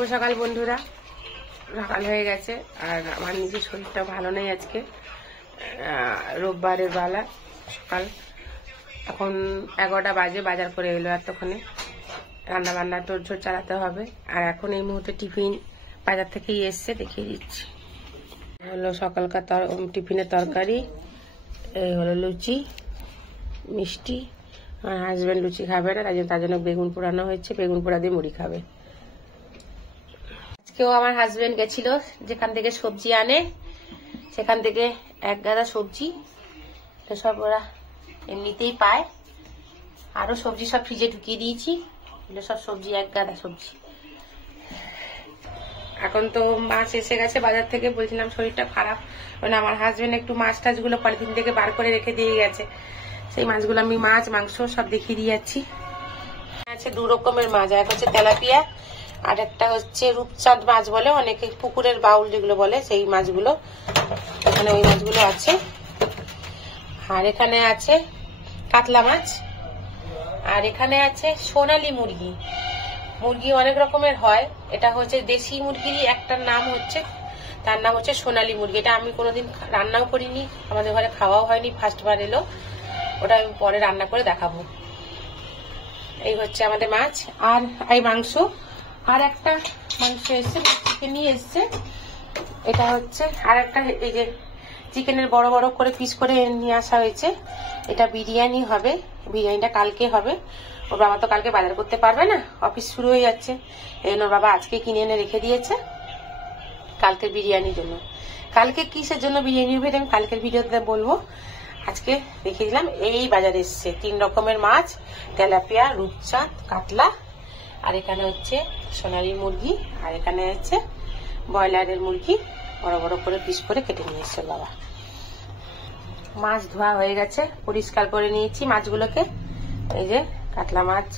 শুভ সকাল বন্ধুরা। সকাল হয়ে গেছে আর আমার নিজের শরীরটা ভালো নেই আজকে। রোববারের বেলা সকাল, এখন 11টা বাজে। বাজার করে এলো এতক্ষণে, রান্না বান্না তোড়জোড় চালাতে হবে। আর এখন এই মুহূর্তে টিফিন বাজার থেকেই এসছে, দেখিয়ে দিচ্ছি। হলো সকালকার টিফিনের তরকারি, এই হলো লুচি মিষ্টি। আমার হাজব্যান্ড লুচি খাবে না, তার জন্য বেগুন পোড়ানো হয়েছে, বেগুন পোড়া দিয়ে মুড়ি খাবে। আজকেও আমার হাজব্যান্ড গেছিল যেখান থেকে সবজি আনে, সেখান থেকে এক গাদা সবজি সব ওরা এমনিতেই পায়। আরো সবজি সব ফ্রিজে ঢুকিয়ে দিয়েছি, এগুলো সব সবজি, এক গাদা সবজি। এখন তো মাছ এসে গেছে বাজার থেকে। বলছিলাম শরীরটা খারাপ, মানে আমার হাজবেন্ড একটু মাছ টাছগুলো পলিথিন থেকে বার করে রেখে দিয়ে গেছে। সেই মাছগুলো আমি মাছ মাংস সব দেখিয়ে দিয়ে যাচ্ছি। আছে 2 রকমের মাছ, এক হচ্ছে তেলাপিয়া আর একটা হচ্ছে রূপচাঁদ মাছ বলে অনেকে, পুকুরের বাউল যেগুলো বলে সেই মাছগুলো। এখানে ওই মাছগুলো আছে। আর এখানে আছে কাতলা মাছ, আর এখানে আছে সোনালী মুরগি। মুরগি অনেক রকমের হয়, এটা হচ্ছে দেশি মুরগিরই একটা নাম হচ্ছে, তার নাম হচ্ছে সোনালী মুরগি। এটা আমি কোনোদিন রান্নাও করিনি, আমাদের ঘরে খাওয়াও হয়নি, ফার্স্টবার এলো। ওটা আমি পরে রান্না করে দেখাবো। এই হচ্ছে আমাদের মাছ আর এই মাংস। আর একটা মাংস এসছে, চিকেন নিয়ে এসছে। এটা হচ্ছে আর একটা, এই যে চিকেনের বড় বড় করে পিস করে নিয়ে আসা হয়েছে। এটা বিরিয়ানি হবে, বিরিয়ানিটা কালকে হবে। ওর বাবা তো কালকে বাজার করতে পারবে না, অফিস শুরু হয়ে যাচ্ছে। এই জন্য ওর বাবা আজকে কিনে এনে রেখে দিয়েছে কালকে বিরিয়ানির জন্য। কালকে কিসের জন্য বিরিয়ানি হবে আমি কালকের ভিডিওতে বলবো। আজকে দেখিয়ে দিলাম। এই বাজারে এসছে 3 রকমের মাছ, তেলাপিয়া, রূপচাঁদ, কাতলা, আর এখানে হচ্ছে সোনালী মুরগি, আর এখানে হচ্ছে ব্রয়লারের মুরগি বড় বড় করে পিস করে কেটে নিয়ে এসছে বাবা। মাছ ধোয়া হয়ে গেছে, পরিষ্কার করে নিয়েছি মাছগুলোকে। এই যে কাতলা মাছ,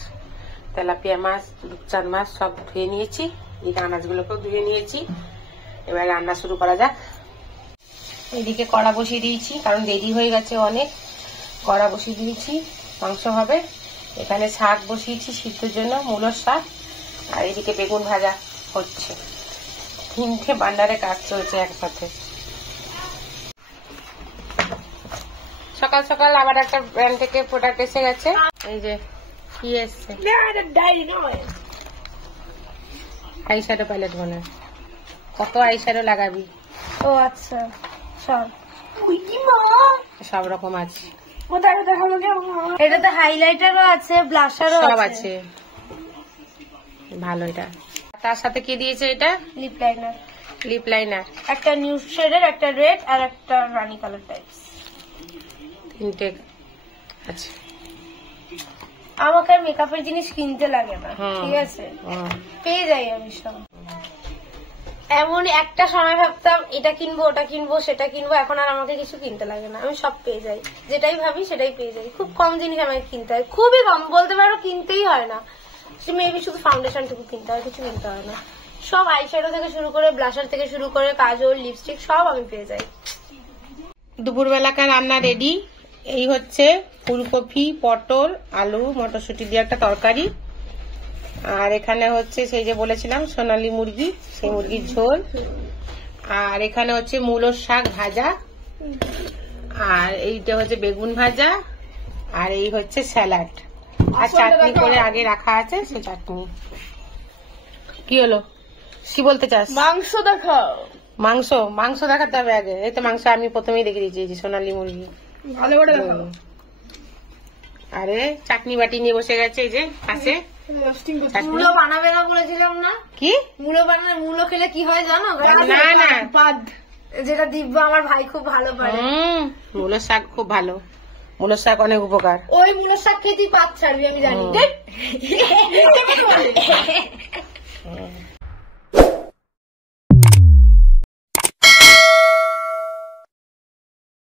তেলাপিয়া মাছ, রূপচাঁদ মাছ সব ধুয়ে নিয়েছি। এই আনাজগুলোকেও ধুয়ে নিয়েছি। এবার রান্না শুরু করা যাক। এদিকে কড়া বসিয়ে দিয়েছি, কারণ দেরি হয়ে গেছে অনেক। কড়া বসিয়ে দিয়েছি, মাংস হবে। এখানে শাক বসিয়েছি সিদ্ধর জন্য, মূলোর শাক। আর এদিকে বেগুন ভাজা হচ্ছে। 3টে বান্ডারে কাজ চলছে একসাথে। সকাল সকাল আবার একটা ব্র্যান্ড থেকে প্রোডাক্ট এসে গেছে। এই যে কি এসছে, আইশ্যাডো প্যালেট মনে হয়। কত আইশ্যাডো লাগাবি? ও আচ্ছা, সব রকম আছে। এটাতে হাইলাইটারও আছে, ব্লাশারও সব আছে, ভালো। এটা তার সাথে কি দিয়েছে? এটা লিপ লাইনার। লিপ লাইনার একটা নিউড শেডের, একটা রেড আর একটা রানী কালার টাইপস। 3টে আছে। আমাকে আর মেকআপের জিনিস কিনতে লাগে না, ঠিক আছে, পেয়ে যাই আমি সব। এমন একটা সময় ভাবতাম এটা কিনবো, ওটা কিনবো, সেটা কিনবো, এখন আর আমাকে কিছু কিনতে লাগে না, আমি সব পেয়ে যাই। যেটাই ভাবি সেটাই পেয়ে যাই। খুব কম জিনিস আমাকে কিনতে হয়, খুবই কম বলতে পারো, কিনতেই হয় না। মেবি শুধু ফাউন্ডেশন টুকু কিনতে হয়, কিছু কিনতে হয় না। সব আইশ্যাডো থেকে শুরু করে, ব্লাশার থেকে শুরু করে, কাজল, লিপস্টিক সব আমি পেয়ে যাই। দুপুরবেলাকার রান্না রেডি। এই হচ্ছে ফুলকপি, পটল, আলু, মটরশুঁটি দিয়ে একটা তরকারি। আর এখানে হচ্ছে সেই যে বলেছিলাম সোনালী মুরগি, সেই মুরগির ঝোল। আর এখানে হচ্ছে মূলোর শাক ভাজা। আর এইটা হচ্ছে বেগুন ভাজা। আর এই হচ্ছে স্যালাড। আর চাটনি করে আগে রাখা আছে, সে চাটনি। কি হলো, কি বলতে চাস? মাংস দেখাও। মাংস? মাংস দেখাতে হবে আগে। এই তো মাংস আমি প্রথমেই দেখে দিয়েছি, সোনালী মুরগি। ভালো করে দেখাও। আরে চাটনি বাটি নিয়ে বসে গেছে এই যে পাশে। মূলো বানাবে না বলেছিলাম না? কি মূলো খেলে কি হয় জানো? না না, যেটা দিব্য আমার ভাই খুব ভালো পারে। মূলোর শাক খুব ভালো, মূলোর শাক অনেক উপকার। ওই মূলোর শাক খেতেই পাত ছাড়বি আমি জানি।